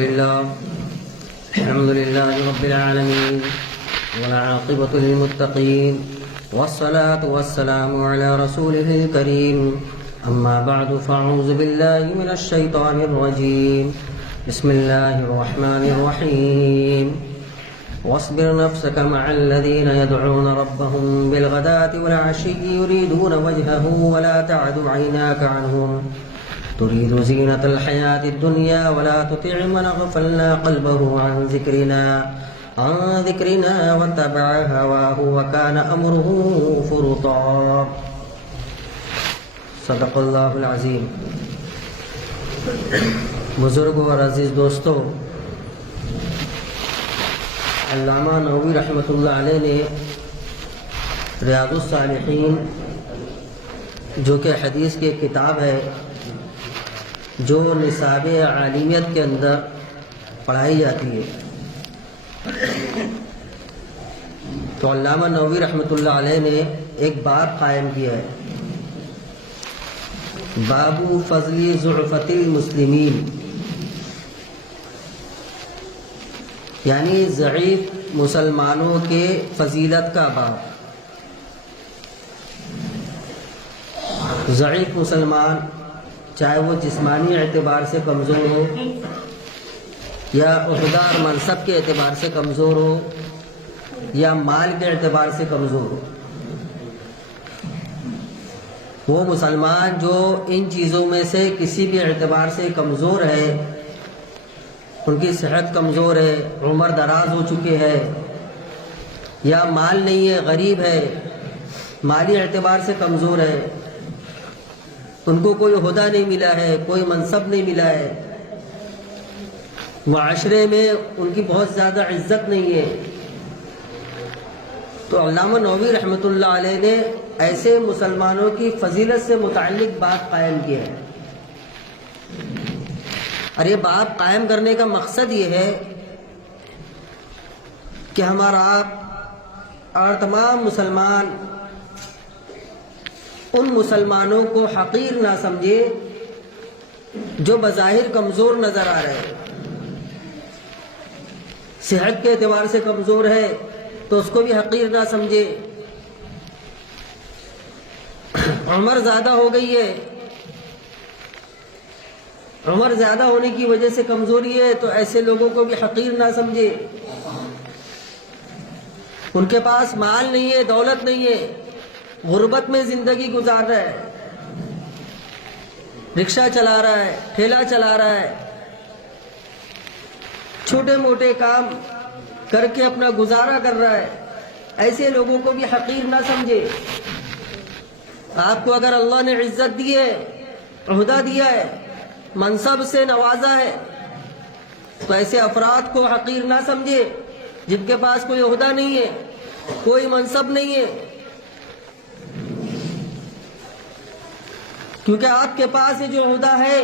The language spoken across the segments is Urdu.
الحمد لله رب العالمين والعاقبة للمتقين والصلاة والسلام على رسوله الكريم أما بعد فأعوذ بالله من الشيطان الرجيم بسم الله الرحمن الرحيم واصبر نفسك مع الذين يدعون ربهم بالغداة والعشي يريدون وجهه ولا تعد عيناك عنهم تريد زينة الحياة الدنيا ولا تطع من غفلنا قلبه عن ذكرنا واتبع هواه وكان أمره فرطا صدق اللہ العظیم. بزرگوں اور عزیز دوستوں، علامہ نووی رحمۃ اللہ علیہ نے ریاض الصالحین جو کہ حدیث کی ایک کتاب ہے جو نصاب عالمیت کے اندر پڑھائی جاتی ہے، تو علامہ نووی رحمۃ اللہ علیہ نے ایک باب قائم کیا ہے، باب فضل ضعفۃ المسلمین، یعنی ضعیف مسلمانوں کے فضیلت کا باب. ضعیف مسلمان چاہے وہ جسمانی اعتبار سے کمزور ہو یا عہدہ اور منصب کے اعتبار سے کمزور ہو یا مال کے اعتبار سے کمزور ہو، وہ مسلمان جو ان چیزوں میں سے کسی بھی اعتبار سے کمزور ہے، ان کی صحت کمزور ہے، عمر دراز ہو چکے ہے، یا مال نہیں ہے، غریب ہے، مالی اعتبار سے کمزور ہے، ان کو کوئی عہدہ نہیں ملا ہے، کوئی منصب نہیں ملا ہے، معاشرے میں ان کی بہت زیادہ عزت نہیں ہے، تو علامہ نووی رحمۃ اللہ علیہ نے ایسے مسلمانوں کی فضیلت سے متعلق بات قائم کیا ہے. اور یہ بات قائم کرنے کا مقصد یہ ہے کہ ہمارا آپ اور تمام مسلمان ان مسلمانوں کو حقیر نہ سمجھے جو بظاہر کمزور نظر آ رہے ہیں. صحت کے اعتبار سے کمزور ہے تو اس کو بھی حقیر نہ سمجھے، عمر زیادہ ہو گئی ہے، عمر زیادہ ہونے کی وجہ سے کمزوری ہے تو ایسے لوگوں کو بھی حقیر نہ سمجھے. ان کے پاس مال نہیں ہے، دولت نہیں ہے، غربت میں زندگی گزار رہا ہے، رکشہ چلا رہا ہے، ٹھیلا چلا رہا ہے، چھوٹے موٹے کام کر کے اپنا گزارا کر رہا ہے، ایسے لوگوں کو بھی حقیر نہ سمجھے. آپ کو اگر اللہ نے عزت دی ہے، عہدہ دیا ہے، منصب سے نوازا ہے، تو ایسے افراد کو حقیر نہ سمجھے جن کے پاس کوئی عہدہ نہیں ہے، کوئی منصب نہیں ہے. کیونکہ آپ کے پاس یہ جو عہدہ ہے،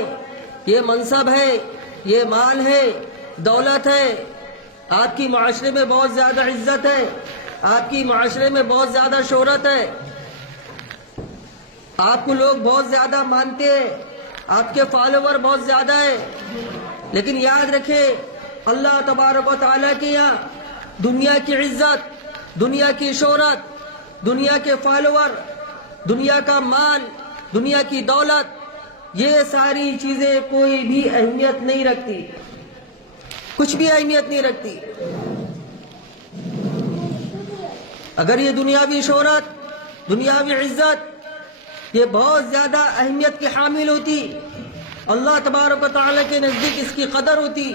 یہ منصب ہے، یہ مال ہے، دولت ہے، آپ کی معاشرے میں بہت زیادہ عزت ہے، آپ کی معاشرے میں بہت زیادہ شہرت ہے، آپ کو لوگ بہت زیادہ مانتے ہیں، آپ کے فالوور بہت زیادہ ہیں. لیکن یاد رکھیں اللہ تبارک و تعالیٰ کے یہاں دنیا کی عزت، دنیا کی شہرت، دنیا کے فالوور، دنیا کا مال، دنیا کی دولت، یہ ساری چیزیں کوئی بھی اہمیت نہیں رکھتی، کچھ بھی اہمیت نہیں رکھتی. اگر یہ دنیاوی شہرت، دنیاوی عزت یہ بہت زیادہ اہمیت کی حامل ہوتی، اللہ تبارک و تعالیٰ کے نزدیک اس کی قدر ہوتی،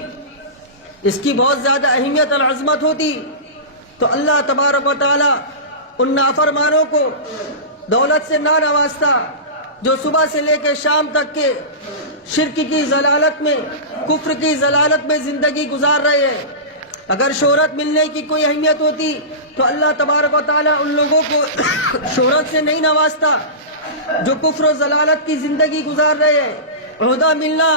اس کی بہت زیادہ اہمیت اور عظمت ہوتی، تو اللہ تبارک و تعالیٰ ان نافرمانوں کو دولت سے نہ نوازتا جو صبح سے لے کے شام تک کے شرک کی ضلالت میں، کفر کی ضلالت میں زندگی گزار رہے ہیں. اگر شہرت ملنے کی کوئی اہمیت ہوتی تو اللہ تبارک و تعالیٰ ان لوگوں کو شہرت سے نہیں نوازتا جو کفر و ضلالت کی زندگی گزار رہے ہیں. عہدہ ملنا،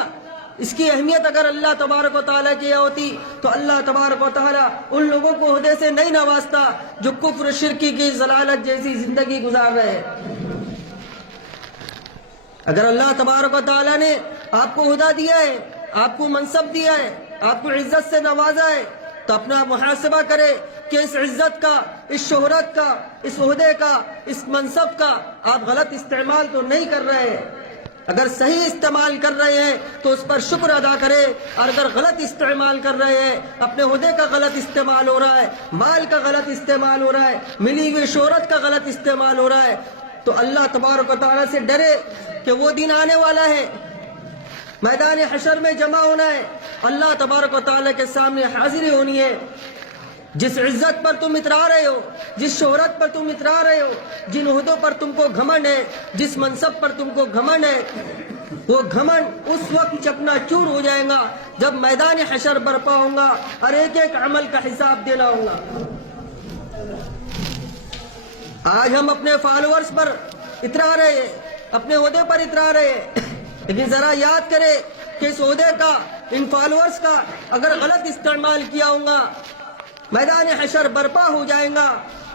اس کی اہمیت اگر اللہ تبارک و تعالیٰ کی ہوتی تو اللہ تبارک و تعالیٰ ان لوگوں کو عہدے سے نہیں نوازتا جو کفر شرکی کی ضلالت جیسی زندگی گزار رہے ہیں. اگر اللہ تبارک و تعالیٰ نے آپ کو عہدہ دیا ہے، آپ کو منصب دیا ہے، آپ کو عزت سے نوازا ہے تو اپنا محاسبہ کرے کہ اس عزت کا، اس شہرت کا، اس عہدے کا، اس منصب کا آپ غلط استعمال تو نہیں کر رہے ہیں۔ اگر صحیح استعمال کر رہے ہیں تو اس پر شکر ادا کرے، اور اگر غلط استعمال کر رہے ہیں، اپنے عہدے کا غلط استعمال ہو رہا ہے، مال کا غلط استعمال ہو رہا ہے، ملی ہوئی شہرت کا غلط استعمال ہو رہا ہے، تو اللہ تبارک و تعالیٰ سے ڈرے کہ وہ دن آنے والا ہے، میدان حشر میں جمع ہونا ہے، اللہ تبارک و تعالیٰ کے سامنے حاضری ہونی ہے۔ جس عزت پر تم اترا رہے ہو، جس شہرت پر تم اترا رہے ہو، جن عہدوں پر تم کو گھمنڈ ہے، جس منصب پر تم کو گھمنڈ ہے، وہ گھمنڈ اس وقت چکنا چور ہو جائے گا جب میدان حشر برپا ہوگا اور ایک ایک عمل کا حساب دینا ہوگا۔ آج ہم اپنے فالوورز پر اترا رہے ہیں، اپنے عہدے پر اترا رہے ہیں، لیکن ذرا یاد کرے کہ اس عہدے کا، ان فالوورز کا اگر غلط استعمال کیا ہوگا، میدان حشر برپا ہو جائے گا،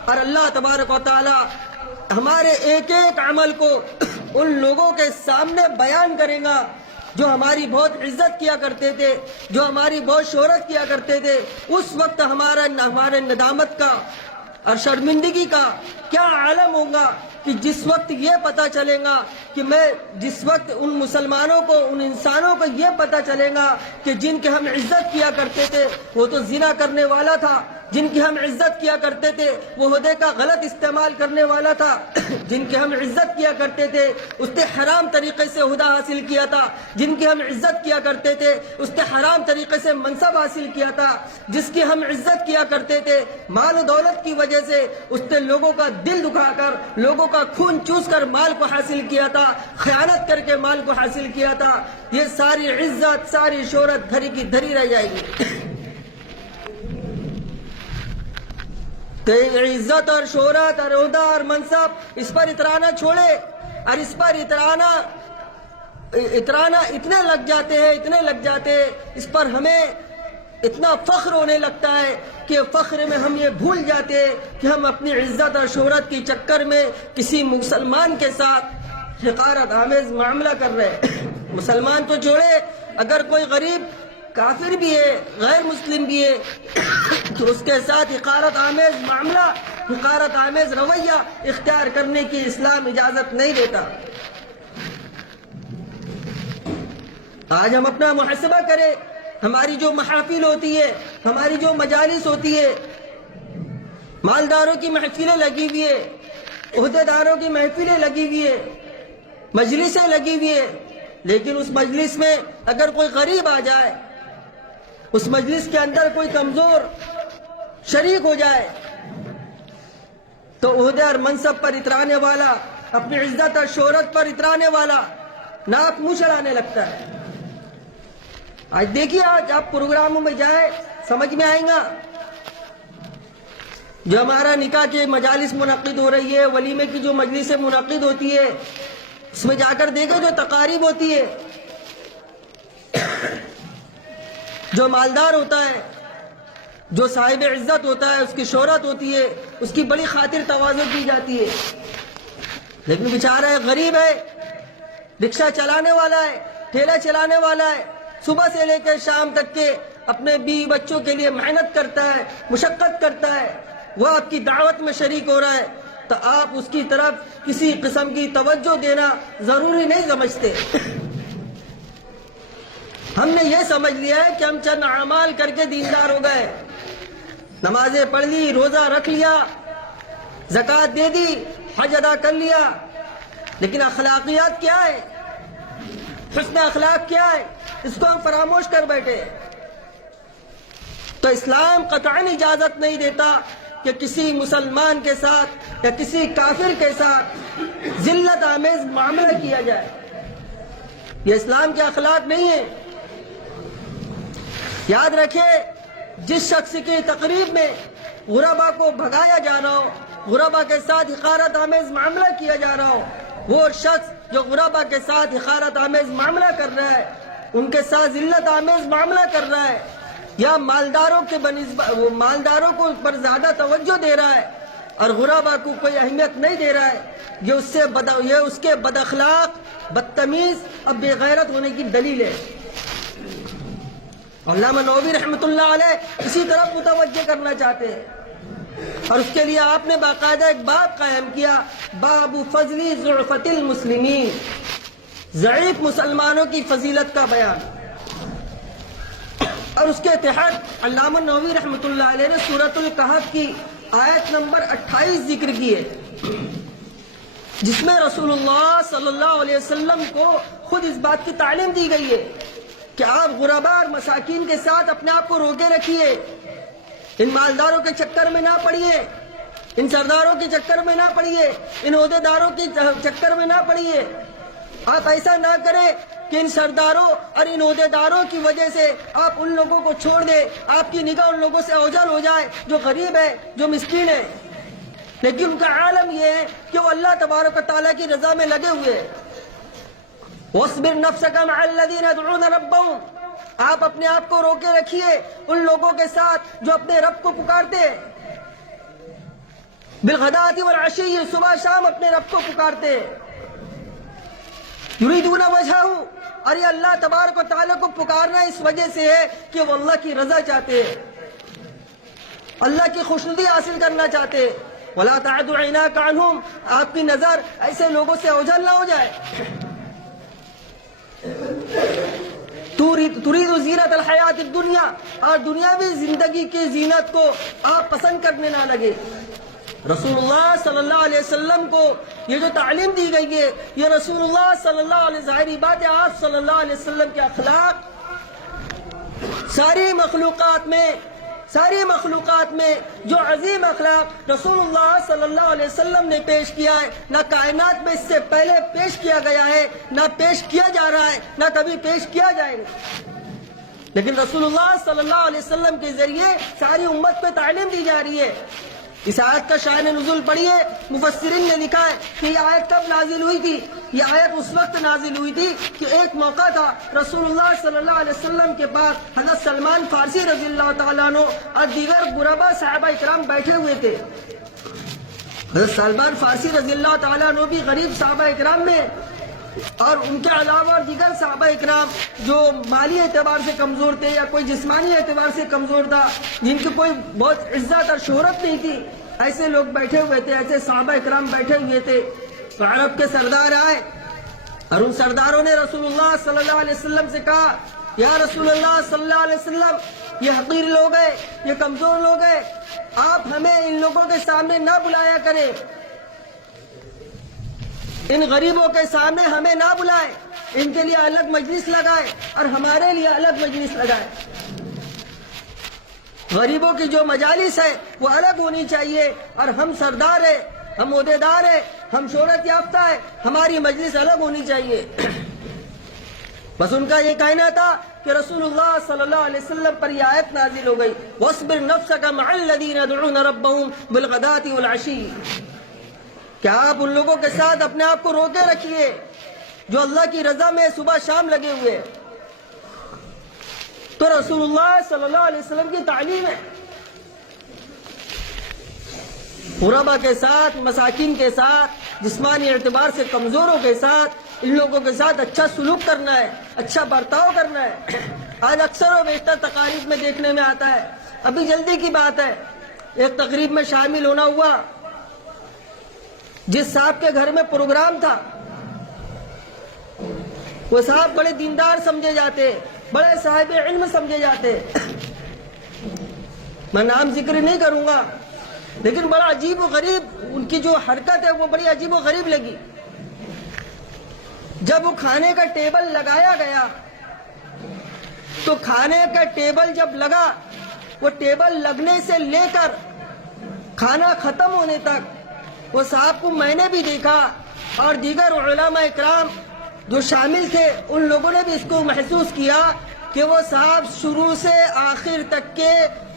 اور اللہ تبارک و تعالی ہمارے ایک ایک عمل کو ان لوگوں کے سامنے بیان کرے گا جو ہماری بہت عزت کیا کرتے تھے، جو ہماری بہت شہرت کیا کرتے تھے۔ اس وقت ہمارے ندامت کا اور شرمندگی کا کیا عالم ہوگا کہ جس وقت یہ پتہ چلے گا کہ جس وقت ان مسلمانوں کو، ان انسانوں کو یہ پتہ چلے گا کہ جن کے ہم عزت کیا کرتے تھے وہ تو زنا کرنے والا تھا، جن کی ہم عزت کیا کرتے تھے وہ عہدے کا غلط استعمال کرنے والا تھا، جن کی ہم عزت کیا کرتے تھے اس نے حرام طریقے سے عہدہ حاصل کیا تھا، جن کی ہم عزت کیا کرتے تھے اس نے حرام طریقے سے منصب حاصل کیا تھا، جس کی ہم عزت کیا کرتے تھے مال و دولت کی وجہ سے اس نے لوگوں کا دل دکھا کر، لوگوں کا خون چوس کر مال کو حاصل کیا تھا، خیانت کر کے مال کو حاصل کیا تھا، یہ ساری عزت، ساری شہرت دھری کی دھری رہ جائے گی۔ تو عزت اور شہرت اور عہدہ اور منصب اس پر اترانا چھوڑے، اور اس پر اترانا اتنے لگ جاتے ہیں، اس پر ہمیں اتنا فخر ہونے لگتا ہے کہ فخر میں ہم یہ بھول جاتے ہیں کہ ہم اپنی عزت اور شہرت کی چکر میں کسی مسلمان کے ساتھ حقارت آمیز معاملہ کر رہے ہیں۔ مسلمان تو چھوڑے، اگر کوئی غریب کافر بھی ہے، غیر مسلم بھی ہے، تو اس کے ساتھ حقارت آمیز معاملہ، حقارت آمیز رویہ اختیار کرنے کی اسلام اجازت نہیں دیتا۔ آج ہم اپنا محاسبہ کریں، ہماری جو محافل ہوتی ہے، ہماری جو مجالس ہوتی ہے، مالداروں کی محفلیں لگی ہوئی ہے، عہدے داروں کی محفلیں لگی ہوئی ہے، مجلسیں لگی ہوئی ہے، لیکن اس مجلس میں اگر کوئی غریب آ جائے، اس مجلس کے اندر کوئی کمزور شریک ہو جائے، تو عہدے اور منصب پر اترانے والا، اپنی عزت اور شہرت پر اترانے والا ناک منہ چڑھانے لگتا ہے۔ آج دیکھیے، آج آپ پروگراموں میں جائیں، سمجھ میں آئیں گا، جو ہمارا نکاح کے مجالس منعقد ہو رہی ہے، ولیمے کی جو مجلسیں منعقد ہوتی ہے، اس میں جا کر دیکھیں جو تقاریب ہوتی ہے، جو مالدار ہوتا ہے، جو صاحب عزت ہوتا ہے، اس کی شہرت ہوتی ہے، اس کی بڑی خاطر تواضع کی جاتی ہے، لیکن بیچارہ غریب ہے، رکشہ چلانے والا ہے، ٹھیلا چلانے والا ہے، صبح سے لے کر شام تک کے اپنے بیوی بچوں کے لیے محنت کرتا ہے، مشقت کرتا ہے، وہ آپ کی دعوت میں شریک ہو رہا ہے تو آپ اس کی طرف کسی قسم کی توجہ دینا ضروری نہیں سمجھتے۔ ہم نے یہ سمجھ لیا ہے کہ ہم چند اعمال کر کے دیندار ہو گئے، نمازیں پڑھ لی، روزہ رکھ لیا، زکوٰۃ دے دی، حج ادا کر لیا، لیکن اخلاقیات کیا ہے؟ حسن اخلاق کیا ہے؟ اس کو ہم فراموش کر بیٹھے۔ تو اسلام قطعاً اجازت نہیں دیتا کہ کسی مسلمان کے ساتھ یا کسی کافر کے ساتھ ذلت آمیز معاملہ کیا جائے، یہ اسلام کے اخلاق نہیں ہے۔ یاد رکھے، جس شخص کی تقریب میں غربا کو بھگایا جا رہا ہو، غربا کے ساتھ حقارت آمیز معاملہ کیا جا رہا ہو، وہ شخص جو غربا کے ساتھ حقارت آمیز معاملہ کر رہا ہے، ان کے ساتھ ذلت آمیز معاملہ کر رہا ہے، یا مالداروں کو پر زیادہ توجہ دے رہا ہے اور غربا کو کوئی اہمیت نہیں دے رہا ہے، یہ اس کے بد اخلاق، بدتمیز اور بے غیرت ہونے کی دلیل ہے۔ علامہ نووی رحمۃ اللہ علیہ اسی طرف متوجہ کرنا چاہتے ہیں، اور اس کے لیے آپ نے باقاعدہ ایک باب قائم کیا، باب فضل ضعفت المسلمین، ضعیف مسلمانوں کی فضیلت کا بیان، اور اس کے تحت علامہ نووی رحمۃ اللہ علیہ نے سورۃ الکہف کی آیت نمبر 28 ذکر کی ہے، جس میں رسول اللہ صلی اللہ علیہ وسلم کو خود اس بات کی تعلیم دی گئی ہے کہ آپ غرباء اور مساکین کے ساتھ اپنے آپ کو روکے رکھیے، ان مالداروں کے چکر میں نہ پڑیے، ان سرداروں کے چکر میں نہ پڑیے، ان عہدیداروں کے چکر میں نہ پڑیے۔ آپ ایسا نہ کریں کہ ان سرداروں اور ان عہدیداروں کی وجہ سے آپ ان لوگوں کو چھوڑ دیں، آپ کی نگاہ ان لوگوں سے اوجھل ہو جائے جو غریب ہے، جو مسکین ہے، لیکن ان کا عالم یہ ہے کہ وہ اللہ تبارک و تعالیٰ کی رضا میں لگے ہوئے ہیں۔ وَاصْبِرْ نَفْسَكَ مَعَ الَّذِينَ يَدْعُونَ رَبَّهُمْ، آپ اپنے آپ کو روکے رکھیے ان لوگوں کے ساتھ جو اپنے رب کو پکارتے ہیں، بالغداۃ والعشی، صبح شام اپنے رب کو پکارتے ہیں، یریدون وجہہ، اور یہ اللہ تبارک و تعالیٰ کو پکارنا اس وجہ سے ہے کہ وہ اللہ کی رضا چاہتے ہیں، اللہ کی خوشنودی حاصل کرنا چاہتے ہیں۔ وَلَا تَعْدُ عَيْنَاكَ عَنْهُمْ، آپ کی نظر ایسے لوگوں سے اوجھل نہ ہو جائے۔ تُرِيدُ زِينَةَ الْحَيَاةِ الدُّنْيَا، اور دنیاوی زندگی کی زینت کو آپ پسند کرنے نہ لگے۔ رسول اللہ صلی اللہ علیہ وسلم کو یہ جو تعلیم دی گئی ہے، یہ رسول اللہ صلی اللہ علیہ وسلم، ظاہری بات ہے آپ صلی اللہ علیہ وسلم کے اخلاق ساری مخلوقات میں جو عظیم اخلاق رسول اللہ صلی اللہ علیہ وسلم نے پیش کیا ہے، نہ کائنات میں اس سے پہلے پیش کیا گیا ہے، نہ پیش کیا جا رہا ہے، نہ کبھی پیش کیا جائے گا، لیکن رسول اللہ صلی اللہ علیہ وسلم کے ذریعے ساری امت پہ تعلیم دی جا رہی ہے۔ اس آیت کا شأن نزول پڑھیے، مفسرین نے لکھا ہے کہ یہ آیت کب نازل ہوئی تھی؟ یہ آیت اس وقت نازل ہوئی تھی کہ ایک موقع تھا، رسول اللہ صلی اللہ علیہ وسلم کے پاس حضرت سلمان فارسی رضی اللہ تعالیٰ عنہ اور دیگر غربا صحابہ اکرام بیٹھے ہوئے تھے۔ حضرت سلمان فارسی رضی اللہ تعالیٰ عنہ بھی غریب صحابہ اکرام میں، اور ان کے علاوہ اور دیگر صحابہ اکرام جو مالی اعتبار سے کمزور تھے یا کوئی جسمانی اعتبار سے کمزور تھا، جن کی کوئی بہت عزت اور شہرت نہیں تھی، ایسے لوگ بیٹھے ہوئے تھے، ایسے صحابہ اکرام بیٹھے ہوئے تھے۔ تو عرب کے سردار آئے اور ان سرداروں نے رسول اللہ صلی اللہ علیہ وسلم سے کہا، یا رسول اللہ صلی اللہ علیہ وسلم، یہ حقیر لوگ ہیں، یہ کمزور لوگ ہیں، آپ ہمیں ان لوگوں کے سامنے نہ بلایا کریں، ان غریبوں کے سامنے ہمیں نہ بلائے، ان کے لیے الگ مجلس لگائے اور ہمارے لیے الگ مجلس لگائے۔ غریبوں کی جو مجالس ہے وہ الگ ہونی چاہیے، اور ہم سردار ہیں، ہم عہدیدار ہیں، ہم شہرت یافتہ ہیں، ہماری مجلس الگ ہونی چاہیے۔ بس ان کا یہ کہنا تھا کہ رسول اللہ صلی اللہ علیہ وسلم پر یہ آیت نازل ہو گئی، وَاصْبِرْ نَفْسَكَ مَعَ الَّذِينَ يَدْعُونَ رَبَّهُمْ بِالْغَدَاةِ وَالْعَشِيِّ، کہ آپ ان لوگوں کے ساتھ اپنے آپ کو روکے رکھیے جو اللہ کی رضا میں صبح شام لگے ہوئے۔ تو رسول اللہ صلی اللہ علیہ وسلم کی تعلیم ہے غربا کے ساتھ، مساکین کے ساتھ، جسمانی اعتبار سے کمزوروں کے ساتھ، ان لوگوں کے ساتھ اچھا سلوک کرنا ہے، اچھا برتاؤ کرنا ہے۔ آج اکثر و بیشتر تقاریب میں دیکھنے میں آتا ہے، ابھی جلدی کی بات ہے، ایک تقریب میں شامل ہونا ہوا، جس صاحب کے گھر میں پروگرام تھا، وہ صاحب بڑے دیندار سمجھے جاتے، بڑے صاحب علم سمجھے جاتے، میں نام ذکر نہیں کروں گا، لیکن بڑا عجیب و غریب ان کی جو حرکت ہے وہ بڑی عجیب و غریب لگی۔ جب وہ کھانے کا ٹیبل لگایا گیا تو کھانے کا ٹیبل جب لگا، وہ ٹیبل لگنے سے لے کر کھانا ختم ہونے تک وہ صاحب کو میں نے بھی دیکھا اور دیگر علماء اکرام جو شامل تھے ان لوگوں نے بھی اس کو محسوس کیا کہ وہ صاحب شروع سے آخر تک کے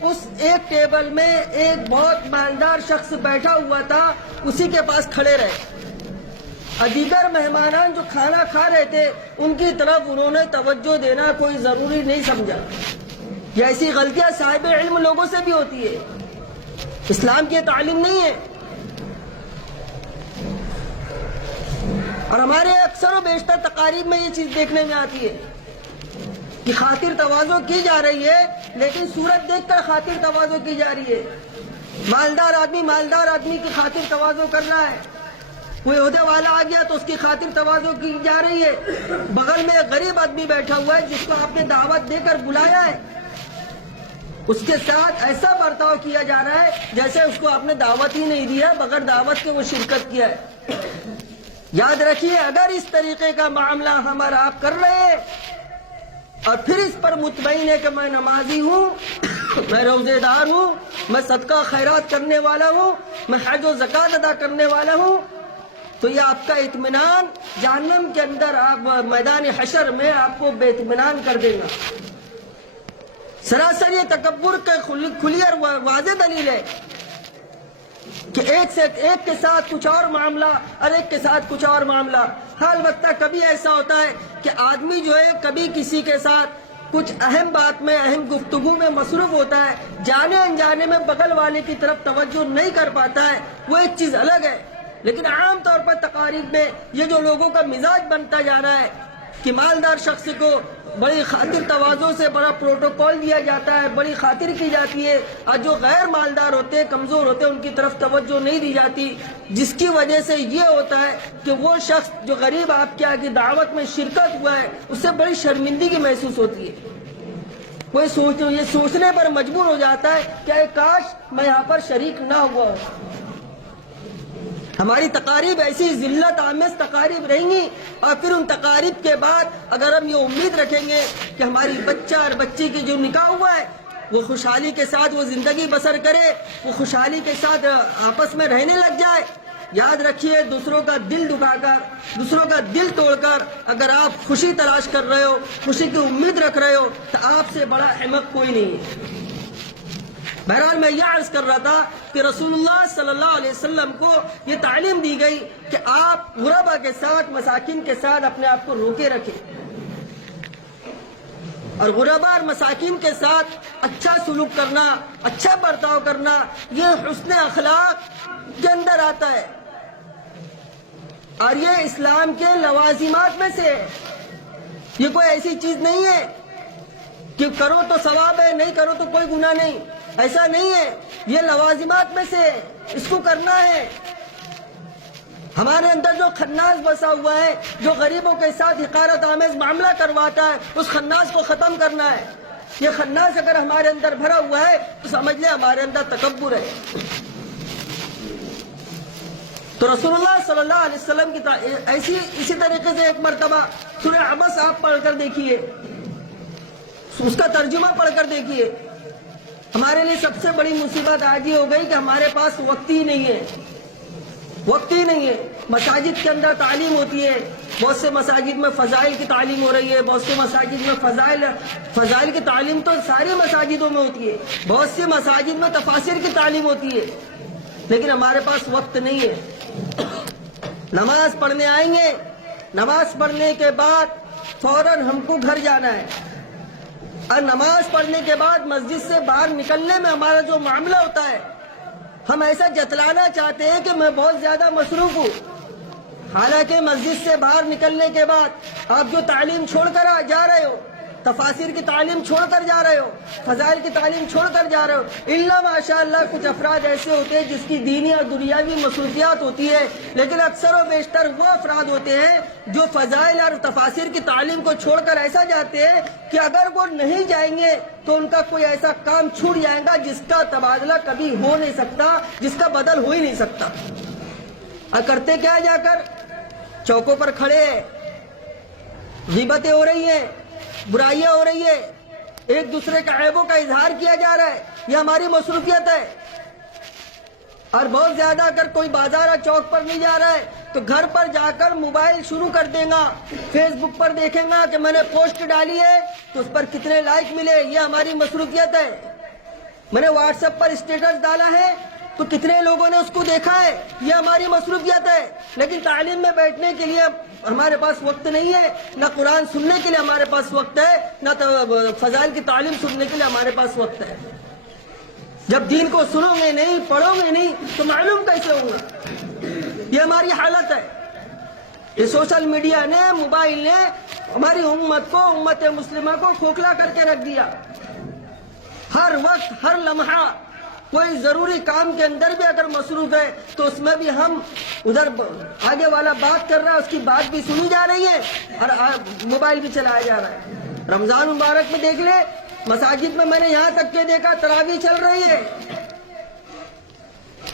اس ایک ٹیبل میں ایک بہت مالدار شخص بیٹھا ہوا تھا، اسی کے پاس کھڑے رہے، اور دیگر مہمانان جو کھانا کھا رہے تھے ان کی طرف انہوں نے توجہ دینا کوئی ضروری نہیں سمجھا۔ یہ ایسی غلطیاں صاحب علم لوگوں سے بھی ہوتی ہے، اسلام کی تعلیم نہیں ہے۔ اور ہمارے اکثر و بیشتر تقاریب میں یہ چیز دیکھنے میں آتی ہے کی خاطر تواضع کی جا رہی ہے، لیکن صورت دیکھ کر خاطر تواضع کی جا رہی ہے۔ مالدار آدمی کی خاطر تواضع کر رہا ہے، کوئی عہدے والا آ گیا تو اس کی خاطر تواضع کی جا رہی ہے۔ بغل میں ایک غریب آدمی بیٹھا ہوا ہے جس کو آپ نے دعوت دے کر بلایا ہے، اس کے ساتھ ایسا برتاؤ کیا جا رہا ہے جیسے اس کو آپ نے دعوت ہی نہیں دیا، بغیر دعوت کے وہ شرکت کیا ہے۔ یاد رکھیے، اگر اس طریقے کا معاملہ ہم اور آپ کر رہے ہیں اور پھر اس پر مطمئن ہے کہ میں نمازی ہوں، میں روزے دار ہوں، میں صدقہ خیرات کرنے والا ہوں، میں حج و زکوٰۃ ادا کرنے والا ہوں، تو یہ آپ کا اطمینان جہنم کے اندر، آپ میدان حشر میں آپ کو بے اطمینان کر دے گا۔ سراسر یہ تکبر کا کھلی اور واضح دلیل ہے کہ ایک کے ساتھ کچھ اور معاملہ اور ایک کے ساتھ کچھ اور معاملہ۔ ہاں، البتہ کبھی ایسا ہوتا ہے کہ آدمی جو ہے کبھی کسی کے ساتھ کچھ اہم بات میں، اہم گفتگو میں مصروف ہوتا ہے، جانے انجانے میں بغل والے کی طرف توجہ نہیں کر پاتا ہے، وہ ایک چیز الگ ہے۔ لیکن عام طور پر تقاریب میں یہ جو لوگوں کا مزاج بنتا جا رہا ہے کہ مالدار شخص کو بڑی خاطر تواضع سے بڑا پروٹوکول دیا جاتا ہے، بڑی خاطر کی جاتی ہے، اور جو غیر مالدار ہوتے ہیں، کمزور ہوتے ہیں، ان کی طرف توجہ نہیں دی جاتی، جس کی وجہ سے یہ ہوتا ہے کہ وہ شخص جو غریب آپ کے آگے دعوت میں شرکت ہوا ہے، اس سے بڑی شرمندگی محسوس ہوتی ہے۔ وہ یہ سوچنے پر مجبور ہو جاتا ہے کہ اے کاش میں یہاں پر شریک نہ ہوا ہوں۔ ہماری تقاریب ایسی ذلت آمیز تقاریب رہیں گی، اور پھر ان تقاریب کے بعد اگر ہم یہ امید رکھیں گے کہ ہماری بچہ اور بچی کی جو نکاح ہوا ہے وہ خوشحالی کے ساتھ وہ زندگی بسر کرے، وہ خوشحالی کے ساتھ آپس میں رہنے لگ جائے، یاد رکھیے دوسروں کا دل دکھا کر، دوسروں کا دل توڑ کر اگر آپ خوشی تلاش کر رہے ہو، خوشی کی امید رکھ رہے ہو، تو آپ سے بڑا احمق کوئی نہیں ہے۔ بہرحال میں یہ عرض کر رہا تھا کہ رسول اللہ صلی اللہ علیہ وسلم کو یہ تعلیم دی گئی کہ آپ غربا کے ساتھ، مساکین کے ساتھ اپنے آپ کو روکے رکھیں، اور غربا اور مساکین کے ساتھ اچھا سلوک کرنا، اچھا برتاؤ کرنا، یہ حسن اخلاق کے اندر آتا ہے، اور یہ اسلام کے لوازمات میں سے ہے۔ یہ کوئی ایسی چیز نہیں ہے کہ کرو تو ثواب ہے، نہیں کرو تو کوئی گناہ نہیں، ایسا نہیں ہے، یہ لوازمات میں سے ہے، اس کو کرنا ہے۔ ہمارے اندر جو خناس بسا ہوا ہے، جو غریبوں کے ساتھ حقارت آمیز معاملہ کرواتا ہے، اس خناس کو ختم کرنا ہے۔ یہ خناس اگر ہمارے اندر بھرا ہوا ہے تو سمجھ لیں ہمارے اندر تکبر ہے۔ تو رسول اللہ صلی اللہ علیہ وسلم کی اسی طریقے سے ایک مرتبہ سورہ عبس آپ پڑھ کر دیکھیے، اس کا ترجمہ پڑھ کر دیکھیے۔ ہمارے لیے سب سے بڑی مصیبت آج یہ ہو گئی کہ ہمارے پاس وقت ہی نہیں ہے، وقت ہی نہیں ہے۔ مساجد کے اندر تعلیم ہوتی ہے، بہت سے مساجد میں فضائل کی تعلیم ہو رہی ہے، بہت سے مساجد میں فضائل کی تعلیم تو ساری مساجدوں میں ہوتی ہے، بہت سی مساجد میں تفاسیر کی تعلیم ہوتی ہے، لیکن ہمارے پاس وقت نہیں ہے۔ نماز پڑھنے آئیں گے، نماز پڑھنے کے بعد فوراً ہم کو گھر جانا ہے، اور نماز پڑھنے کے بعد مسجد سے باہر نکلنے میں ہمارا جو معاملہ ہوتا ہے، ہم ایسا جتلانا چاہتے ہیں کہ میں بہت زیادہ مصروف ہوں، حالانکہ مسجد سے باہر نکلنے کے بعد آپ جو تعلیم چھوڑ کر جا رہے ہو، تفاسیر کی تعلیم چھوڑ کر جا رہے ہو، فضائل کی تعلیم چھوڑ کر جا رہے ہو، الا ماشاءاللہ کچھ افراد ایسے ہوتے ہیں جس کی دینی اور دنیاوی مصروفیات ہوتی ہے، لیکن اکثر و بیشتر وہ افراد ہوتے ہیں جو فضائل اور تفاسیر کی تعلیم کو چھوڑ کر ایسا جاتے ہیں کہ اگر وہ نہیں جائیں گے تو ان کا کوئی ایسا کام چھوٹ جائے گا جس کا تبادلہ کبھی ہو نہیں سکتا، جس کا بدل ہو ہی نہیں سکتا۔ اور کرتے کیا جا کر چوکوں پر کھڑے ہیں، غیبتیں ہو رہی ہیں، برائیاں ہو رہی ہے، ایک دوسرے کے عیبوں کا اظہار کیا جا رہا ہے، یہ ہماری مصروفیت ہے۔ اور بہت زیادہ اگر کوئی بازار اور چوک پر نہیں جا رہا ہے تو گھر پر جا کر موبائل شروع کر دے گا، فیس بک پر دیکھیں گا کہ میں نے پوسٹ ڈالی ہے تو اس پر کتنے لائک ملے، یہ ہماری مصروفیت ہے۔ میں نے واٹس ایپ پر اسٹیٹس ڈالا ہے تو کتنے لوگوں نے اس کو دیکھا ہے، یہ ہماری مصروفیت ہے۔ لیکن تعلیم میں بیٹھنے کے لیے ہمارے پاس وقت نہیں ہے، نہ قرآن سننے کے لیے ہمارے پاس وقت ہے، نہ فضائل کی تعلیم سننے کے لیے ہمارے پاس وقت ہے۔ جب دین کو سنو گے نہیں، پڑھو گے نہیں تو معلوم کیسے ہوگا؟ یہ ہماری حالت ہے۔ یہ سوشل میڈیا نے، موبائل نے ہماری امت کو، امت مسلمہ کو کھوکھلا کر کے رکھ دیا. ہر وقت ہر لمحہ کوئی ضروری کام کے اندر بھی اگر مصروف ہے تو اس میں بھی ہم ادھر آگے والا بات کر رہا ہے، اس کی بات بھی سنی جا رہی ہے اور موبائل بھی چلایا جا رہا ہے. رمضان مبارک میں دیکھ لے، مساجد میں نے یہاں تک کہ دیکھا تراویح چل رہی ہے،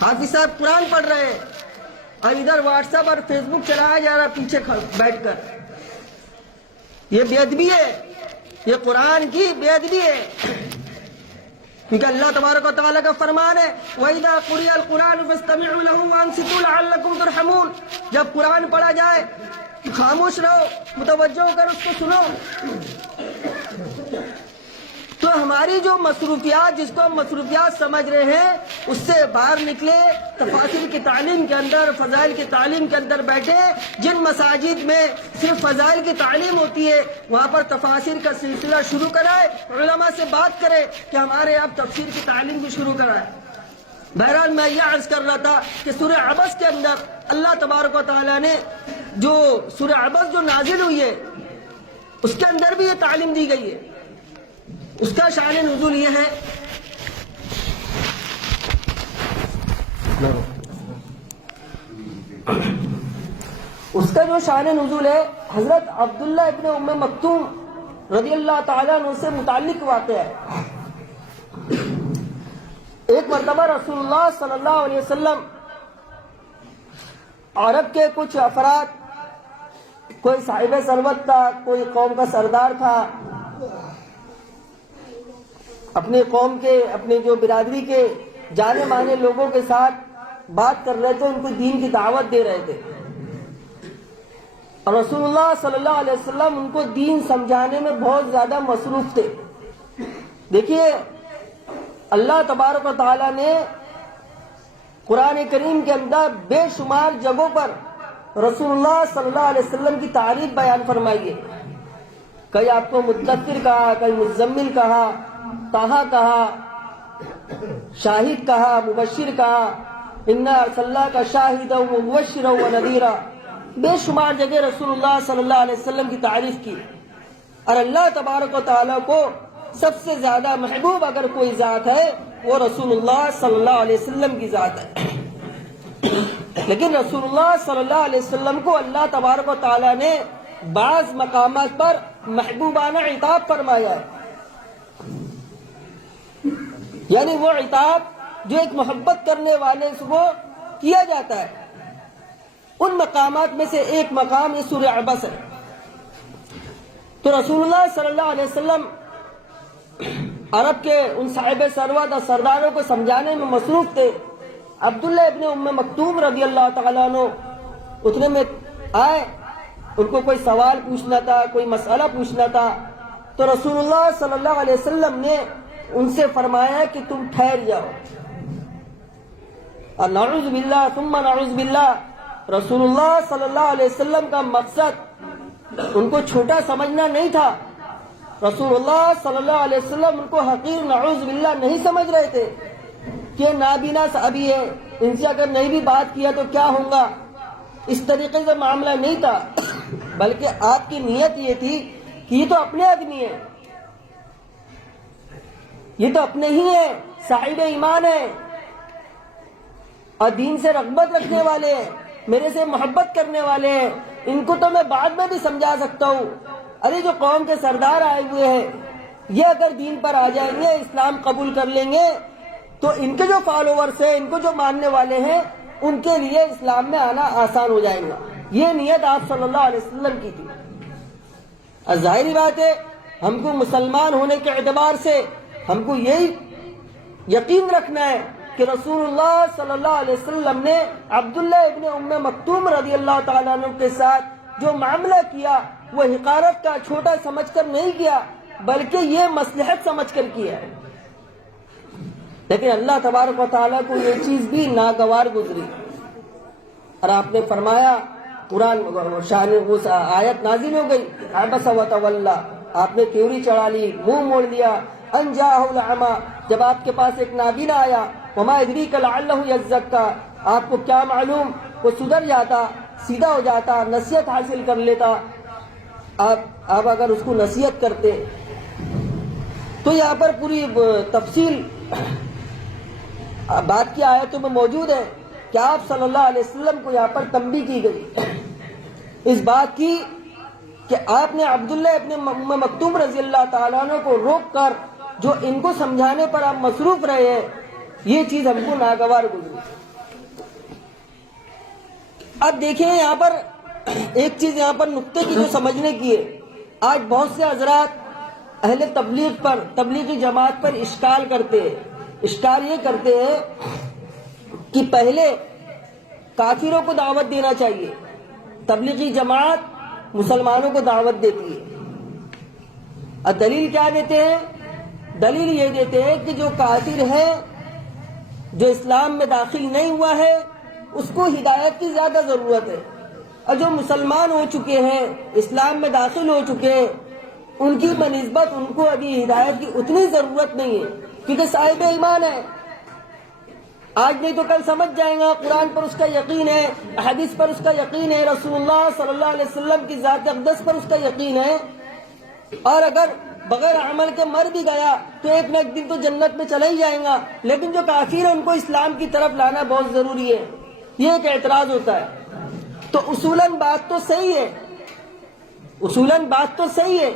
حافظ صاحب قرآن پڑھ رہے ہیں اور ادھر واٹس ایپ اور فیس بک چلایا جا رہا ہے پیچھے بیٹھ کر. یہ بے ادبی ہے، یہ قرآن کی بے ادبی ہے. کیونکہ اللہ تبارک و تعالیٰ کا فرمان ہے وَإِذَا قُرِئَ الْقُرْآنُ فَاسْتَمِعُوا لَهُ وَأَنصِتُوا لَعَلَّكُمْ تُرْحَمُونَ. جب قرآن پڑھا جائے خاموش رہو، متوجہ ہو کر اس کو سنو. تو ہماری جو مصروفیات، جس کو ہم مصروفیات سمجھ رہے ہیں، اس سے باہر نکلے، تفاسیر کی تعلیم کے اندر، فضائل کی تعلیم کے اندر بیٹھے. جن مساجد میں صرف فضائل کی تعلیم ہوتی ہے وہاں پر تفاسیر کا سلسلہ شروع کرائے، علماء سے بات کرے کہ ہمارے آپ تفسیر کی تعلیم بھی شروع کرائے. بہرحال میں یہ عرض کر رہا تھا کہ سورہ عبس کے اندر اللہ تبارک و تعالیٰ نے جو سورہ عبس جو نازل ہوئی ہے اس کے اندر بھی یہ تعلیم دی گئی ہے. اس کا شان نزول یہ ہے، اس کا جو شان نزول ہے حضرت عبداللہ ابن ام مکتوم رضی اللہ تعالیٰ عنہ سے متعلق واقعہ ہے. ایک مرتبہ رسول اللہ صلی اللہ علیہ وسلم عرب کے کچھ افراد، کوئی صاحب ثروت تھا، کوئی قوم کا سردار تھا، اپنی قوم کے، اپنی جو برادری کے جانے مانے لوگوں کے ساتھ بات کر رہے تھے، ان کو دین کی دعوت دے رہے تھے. اور رسول اللہ صلی اللہ علیہ وسلم ان کو دین سمجھانے میں بہت زیادہ مصروف تھے. دیکھیے اللہ تبارک و تعالیٰ نے قرآن کریم کے اندر بے شمار جگہوں پر رسول اللہ صلی اللہ علیہ وسلم کی تعریف بیان فرمائی ہے. کئی آپ کو مدثر کہا، کئی مزمل کہا، طٰہٰ کہا، شاہد کہا، مبشر کہا، اِنَّا أَرْسَلْنَاكَ شَاهِدًا وَمُبَشِّرًا وَنَذِيرًا. بے شمار جگہ رسول اللہ صلی اللہ علیہ وسلم کی تعریف کی. اور اللہ تبارک و تعالیٰ کو سب سے زیادہ محبوب اگر کوئی ذات ہے وہ رسول اللہ صلی اللہ علیہ وسلم کی ذات ہے. لیکن رسول اللہ صلی اللہ علیہ وسلم کو اللہ تبارک و تعالیٰ نے بعض مقامات پر محبوبانہ عتاب فرمایا ہے. یعنی وہ عتاب جو ایک محبت کرنے والے کو کیا جاتا ہے. ان مقامات میں سے ایک مقام یہ سورہ عبس ہے. تو رسول اللہ صلی اللہ علیہ وسلم عرب کے ان صاحب ثروت اور سرداروں کو سمجھانے میں مصروف تھے. عبداللہ ابن ام مکتوم رضی اللہ تعالیٰ عنہ اتنے میں آئے، ان کو کوئی سوال پوچھنا تھا، کوئی مسئلہ پوچھنا تھا. تو رسول اللہ صلی اللہ علیہ وسلم نے ان سے فرمایا کہ تم ٹھہر جاؤ. اور نعوذ باللہ ثم نعوذ باللہ، رسول اللہ صلی اللہ علیہ وسلم کا مقصد ان کو چھوٹا سمجھنا نہیں تھا. رسول اللہ صلی اللہ علیہ وسلم ان کو حقیر نعوذ باللہ نہیں سمجھ رہے تھے کہ نابینا صحابی ہے، ان سے اگر نہیں بھی بات کیا تو کیا ہوگا، اس طریقے سے معاملہ نہیں تھا. بلکہ آپ کی نیت یہ تھی کہ یہ تو اپنے آدمی ہے، یہ تو اپنے ہی ہیں، صاحب ایمان ہیں اور دین سے رغبت رکھنے والے ہیں، میرے سے محبت کرنے والے ہیں، ان کو تو میں بعد میں بھی سمجھا سکتا ہوں. ارے جو قوم کے سردار آئے ہوئے ہیں یہ اگر دین پر آ جائیں گے، اسلام قبول کر لیں گے تو ان کے جو فالوورز ہیں، ان کو جو ماننے والے ہیں، ان کے لیے اسلام میں آنا آسان ہو جائے گا. یہ نیت آپ صلی اللہ علیہ وسلم کی تھی. اور ظاہری بات ہے ہم کو مسلمان ہونے کے اعتبار سے ہم کو یہی یقین رکھنا ہے کہ رسول اللہ صلی اللہ علیہ وسلم نے عبداللہ ابن ام مکتوم رضی اللہ تعالیٰ عنہ کے ساتھ جو معاملہ کیا وہ حقارت کا، چھوٹا سمجھ کر نہیں کیا، بلکہ یہ مصلحت سمجھ کر کیا ہے. لیکن اللہ تبارک و تعالیٰ کو یہ چیز بھی ناگوار گزری اور آپ نے فرمایا، قرآن شان اس آیت نازل ہو گئی، عبس وتولی، آپ نے کیوری چڑھا لی، منہ موڑ لیا. ان جاءہ الاعمی، جب آپ کے پاس ایک نابینا آیا، وما یدریک لعلہ یزکی، آپ کو کیا معلوم وہ سدھر جاتا، سیدھا ہو جاتا، نصیحت حاصل کر لیتا. آپ اگر اس کو نصیحت کرتے تو یہاں پر پوری تفصیل بات کی آیتوں میں موجود ہے کہ آپ صلی اللہ علیہ وسلم کو یہاں پر تنبیہ کی گئی اس بات کی کہ آپ نے عبداللہ ابن ام مکتوم رضی اللہ تعالیٰ عنہ کو روک کر جو ان کو سمجھانے پر آپ مصروف رہے ہیں، یہ چیز ہم کو ناگوار گزری۔ اب دیکھیں یہاں پر ایک چیز یہاں پر نقطے کی جو سمجھنے کی ہے، آج بہت سے حضرات اہل تبلیغ پر، تبلیغی جماعت پر اشکال کرتے ہیں۔ اشکال یہ کرتے ہیں کہ پہلے کافروں کو دعوت دینا چاہیے، تبلیغی جماعت مسلمانوں کو دعوت دیتی ہے۔ اور دلیل کیا دیتے ہیں؟ دلیل یہ دیتے ہیں کہ جو کافر ہے، جو اسلام میں داخل نہیں ہوا ہے، اس کو ہدایت کی زیادہ ضرورت ہے، اور جو مسلمان ہو چکے ہیں، اسلام میں داخل ہو چکے ہیں، ان کی بنسبت ان کو ابھی ہدایت کی اتنی ضرورت نہیں ہے، کیونکہ صاحب ایمان ہے۔ آج نہیں تو کل سمجھ جائیں گا، قرآن پر اس کا یقین ہے، حدیث پر اس کا یقین ہے، رسول اللہ صلی اللہ علیہ وسلم کی ذات اقدس پر اس کا یقین ہے، اور اگر بغیر عمل کے مر بھی گیا تو ایک نہ ایک دن تو جنت میں چلا ہی جائیں گا۔ لیکن جو کافر ہے ان کو اسلام کی طرف لانا بہت ضروری ہے، یہ ایک اعتراض ہوتا ہے۔ تو اصولاً بات تو صحیح ہے، اصولاً بات تو صحیح ہے،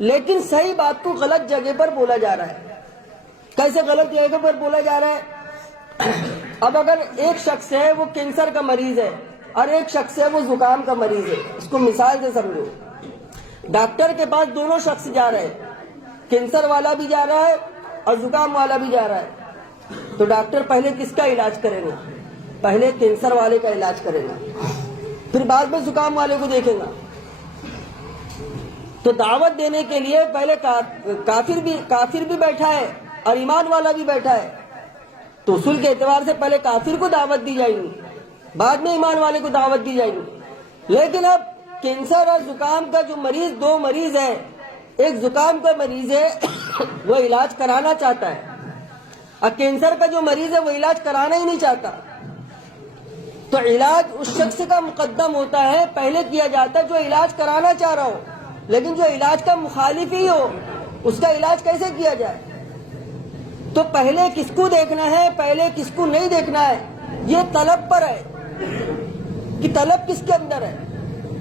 لیکن صحیح بات کو غلط جگہ پر بولا جا رہا ہے۔ کیسے غلط جگہ پر بولا جا رہا ہے؟ اب اگر ایک شخص ہے وہ کینسر کا مریض ہے اور ایک شخص ہے وہ زکام کا مریض ہے، اس کو مثال سے سمجھو۔ ڈاکٹر کے پاس دونوں شخص جا رہے ہیں، کینسر والا بھی جا رہا ہے اور زکام والا بھی جا رہا ہے، تو ڈاکٹر پہلے کس کا علاج کرے گا؟ پہلے کینسر والے کا علاج کرے گا، پھر بعد میں زکام والے کو دیکھے گا۔ تو دعوت دینے کے لیے پہلے کافر بھی بیٹھا ہے اور ایمان والا بھی بیٹھا ہے، تو اصول کے اعتبار سے پہلے کافر کو دعوت دی جائے گی، بعد میں ایمان والے کو دعوت دی جائے گی۔ لیکن اب کینسر اور زکام کا جو مریض، دو مریض ہے، ایک زکام کا مریض ہے وہ علاج کرانا چاہتا ہے، اور کینسر کا جو مریض ہے وہ علاج کرانا ہی نہیں چاہتا، تو علاج اس شخص کا مقدم ہوتا ہے، پہلے کیا جاتا ہے جو علاج کرانا چاہ رہا ہو، لیکن جو علاج کا مخالف ہی ہو اس کا علاج کیسے کیا جائے؟ تو پہلے کس کو دیکھنا ہے، پہلے کس کو نہیں دیکھنا ہے، یہ طلب پر ہے کہ طلب کس کے اندر ہے۔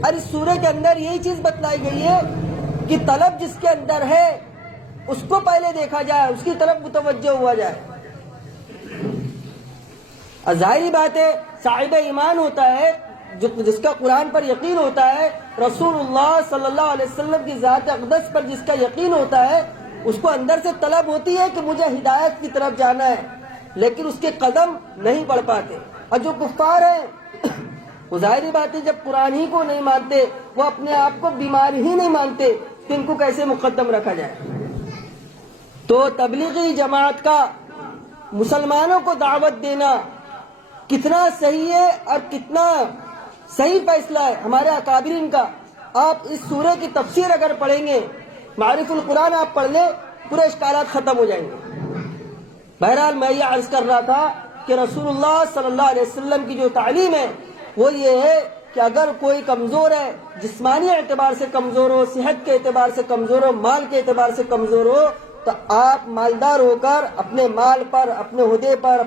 اور اس سورہ کے اندر یہی چیز بتلائی گئی ہے کہ طلب جس کے اندر ہے اس کو پہلے دیکھا جائے، اس کی طرف متوجہ ہوا جائے۔ اور ظاہری بات ہے صاحب ایمان ہوتا ہے، جس کا قرآن پر یقین ہوتا ہے، رسول اللہ صلی اللہ علیہ وسلم کی ذات اقدس پر جس کا یقین ہوتا ہے، اس کو اندر سے طلب ہوتی ہے کہ مجھے ہدایت کی طرف جانا ہے، لیکن اس کے قدم نہیں بڑھ پاتے۔ اور جو کفار ہیں وہ ظاہری بات ہے جب قرآن ہی کو نہیں مانتے، وہ اپنے آپ کو بیمار ہی نہیں مانتے، تو ان کو کیسے مقدم رکھا جائے؟ تو تبلیغی جماعت کا مسلمانوں کو دعوت دینا کتنا صحیح ہے اور کتنا صحیح فیصلہ ہے ہمارے اکابرین کا۔ آپ اس سورہ کی تفسیر اگر پڑھیں گے، معرف القرآن آپ پڑھ لیں، پورے اشکالات ختم ہو جائیں گے۔ بہرحال میں یہ عرض کر رہا تھا کہ رسول اللہ صلی اللہ علیہ وسلم کی جو تعلیم ہے وہ یہ ہے کہ اگر کوئی کمزور ہے، جسمانی اعتبار سے کمزور ہو، صحت کے اعتبار سے کمزور ہو، مال کے اعتبار سے کمزور ہو، تو آپ مالدار ہو کر اپنے مال پر، اپنے عہدے پر